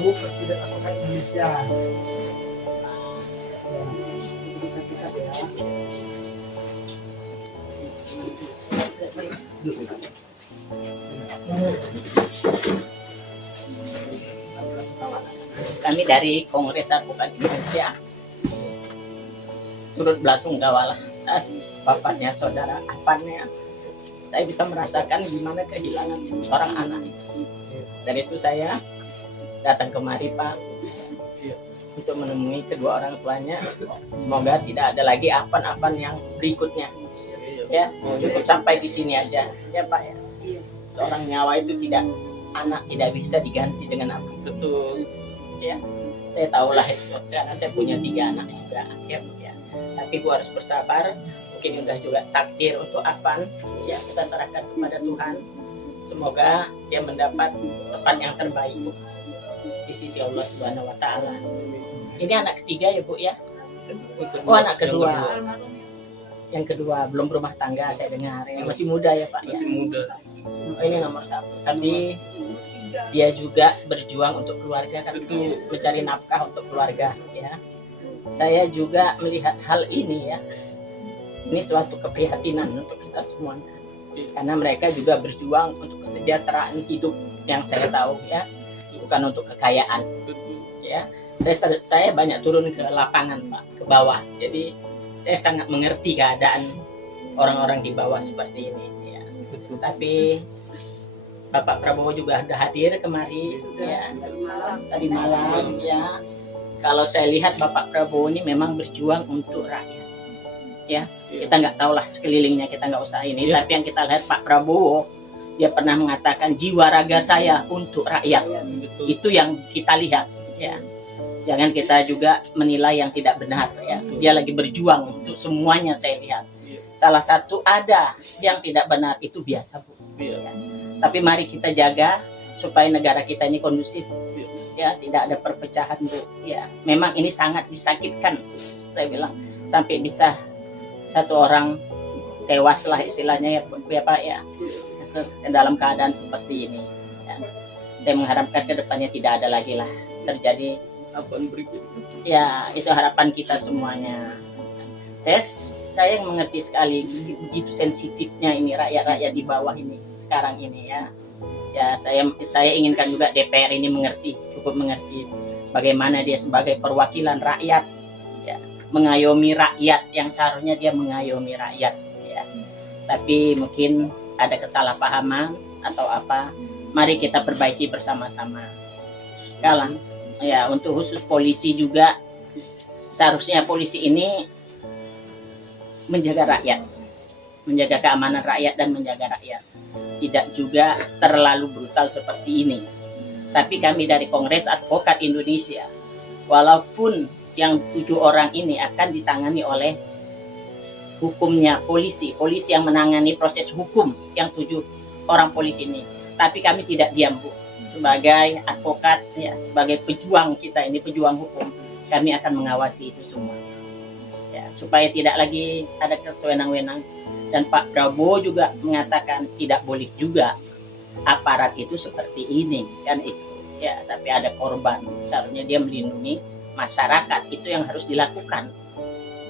Bu Presiden Advokat Indonesia. Kami dari Kongres Advokat Indonesia turut belasungkawa atas bapaknya saudara Afannya. Saya bisa merasakan gimana kehilangan seorang anak. Dari itu saya datang kemari Pak untuk menemui kedua orang tuanya. Semoga tidak ada lagi Afan-Afan yang berikutnya. Ya, cukup sampai di sini aja ya Pak ya. Seorang nyawa itu anak tidak bisa diganti dengan apa. Betul. Ya, saya tahulah itu karena saya punya 3 anak juga ya. Tapi gua harus bersabar. Mungkin udah juga takdir untuk Afan ya, kita serahkan kepada Tuhan. Semoga dia mendapat tempat yang terbaik Bu, di sisi Allah Subhanahu wa taala. Ini anak ketiga ya Bu ya. Oh, anak kedua. Yang kedua belum berumah tangga saya dengar ya. Masih muda ya Pak ya. Masih muda. Oh, ini nomor 1. Tapi dia juga berjuang untuk keluarga kan, mencari nafkah untuk keluarga ya. Saya juga melihat hal ini ya. Ini suatu keprihatinan untuk kita semuanya. Karena mereka juga berjuang untuk kesejahteraan hidup yang saya tahu ya, bukan untuk kekayaan. Ya, saya banyak turun ke lapangan Pak, ke bawah. Jadi saya sangat mengerti keadaan orang-orang di bawah seperti ini. Ya. Tapi Bapak Prabowo juga sudah hadir kemari ya, tadi malam ya. Kalau saya lihat Bapak Prabowo ini memang berjuang untuk rakyat. Ya, kita nggak tahu lah sekelilingnya, kita nggak usah ini. Tapi yang kita lihat Pak Prabowo, dia pernah mengatakan jiwa raga saya untuk rakyat. Itu yang kita lihat. Ya, jangan kita juga menilai yang tidak benar. Ya, dia lagi berjuang untuk semuanya saya lihat. Salah satu ada yang tidak benar itu biasa Bu. Ya. Tapi mari kita jaga supaya negara kita ini kondusif. Ya, tidak ada perpecahan Bu. Ya, memang ini sangat disakitkan. Saya bilang sampai bisa satu orang tewas lah istilahnya ya Pak ya, dalam keadaan seperti ini ya. Saya mengharapkan ke depannya tidak ada lagi lah terjadi apa berikutnya ya, itu harapan kita semuanya. Saya mengerti sekali begitu sensitifnya ini rakyat-rakyat di bawah ini sekarang ini ya. Ya, saya inginkan juga DPR ini mengerti, cukup mengerti bagaimana dia sebagai perwakilan rakyat ya, mengayomi rakyat yang seharusnya dia mengayomi rakyat ya. Tapi mungkin ada kesalahpahaman atau apa, mari kita perbaiki bersama-sama. Kalah ya, untuk khusus polisi juga seharusnya polisi ini menjaga rakyat, menjaga keamanan rakyat dan menjaga rakyat, tidak juga terlalu brutal seperti ini. Tapi kami dari Kongres Advokat Indonesia, walaupun yang 7 orang ini akan ditangani oleh hukumnya polisi yang menangani proses hukum yang 7 orang polisi ini, tapi kami tidak diam Bu, sebagai advokat ya, sebagai pejuang kita ini, pejuang hukum, kami akan mengawasi itu semua ya, supaya tidak lagi ada kesewenang-wenang. Dan Pak Prabowo juga mengatakan tidak boleh juga aparat itu seperti ini kan, itu ya, sampai ada korban. Seharusnya dia melindungi masyarakat, itu yang harus dilakukan.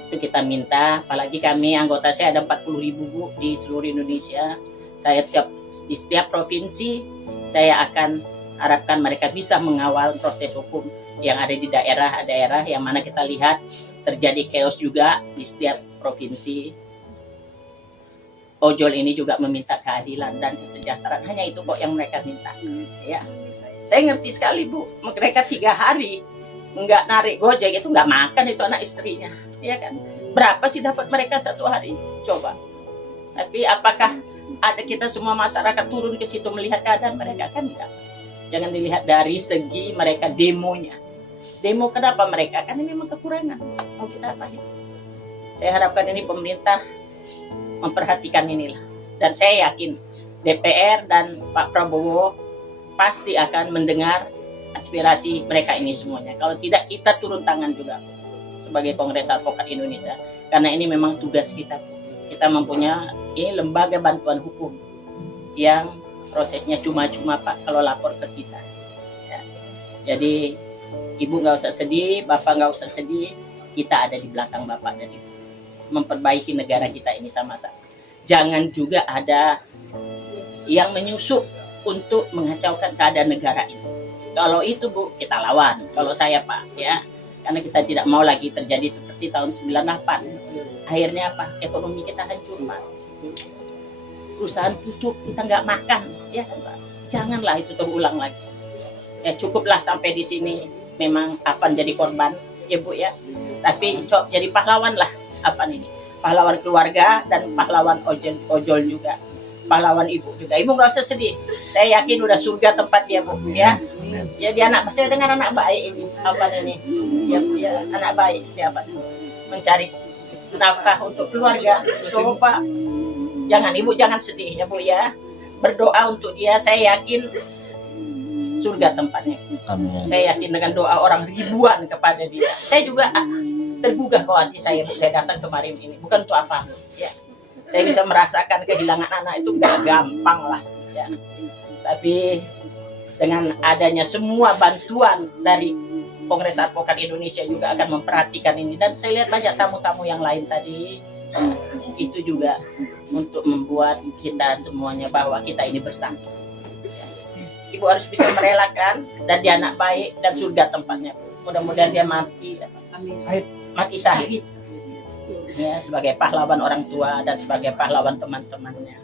Itu kita minta, apalagi kami anggota saya ada 40.000 Bu di seluruh Indonesia. Saya di setiap provinsi saya akan harapkan mereka bisa mengawal proses hukum yang ada di daerah-daerah yang mana kita lihat terjadi chaos juga di setiap provinsi. Ojol ini juga meminta keadilan dan kesejahteraan, hanya itu kok yang mereka minta ya. Saya ngerti sekali Bu, mereka 3 hari nggak narik Gojek itu nggak makan itu anak istrinya ya kan. Berapa sih dapat mereka 1 hari coba. Tapi apakah ada kita semua masyarakat turun ke situ melihat keadaan mereka? Kan enggak. Jangan dilihat dari segi mereka demonya. Demo kenapa mereka? Kan ini memang kekurangan, mau kita apain. Saya harapkan ini pemerintah memperhatikan inilah, dan saya yakin DPR dan Pak Prabowo pasti akan mendengar aspirasi mereka ini semuanya. Kalau tidak, kita turun tangan juga sebagai Kongres Advokat Indonesia, karena ini memang tugas kita. Kita mempunyai ini lembaga bantuan hukum yang prosesnya cuma-cuma Pak kalau lapor ke kita ya. Jadi ibu nggak usah sedih, bapak nggak usah sedih, kita ada di belakang bapak dan ibu memperbaiki negara kita ini sama-sama. Jangan juga ada yang menyusup untuk mengacaukan keadaan negara ini. Kalau itu Bu, kita lawan. Kalau saya Pak, ya, karena kita tidak mau lagi terjadi seperti tahun 98. Akhirnya apa? Ekonomi kita hancur Pak. Perusahaan tutup, kita nggak makan, ya kan Pak? Janganlah itu terulang lagi. Ya cukuplah sampai di sini. Memang Apan jadi korban, ya Bu ya. Tapi jadi pahlawan lah Apan ini. Pahlawan keluarga dan pahlawan ojol juga. Pahlawan ibu juga. Ibu nggak usah sedih. Saya yakin udah surga tempat dia Bu ya. Ya dia anak, saya dengar anak baik ini. Apa ini? Ya anak baik siapa? Mencari nafkah untuk keluarga. So, Pak, jangan sedih ya Bu ya. Berdoa untuk dia. Saya yakin surga tempatnya. Amin. Saya yakin dengan doa orang ribuan kepada dia. Saya juga tergugah kok hati saya Bu. Saya datang kemarin ini bukan untuk apa ya. Saya bisa merasakan kehilangan anak itu gak gampang lah ya. Tapi dengan adanya semua bantuan dari Kongres Advokat Indonesia juga akan memperhatikan ini, dan saya lihat banyak tamu-tamu yang lain tadi itu juga untuk membuat kita semuanya bahwa kita ini bersatu. Ibu harus bisa merelakan dan dia anak baik dan surga tempatnya. Mudah-mudahan dia mati syahid ya, sebagai pahlawan orang tua dan sebagai pahlawan teman-temannya.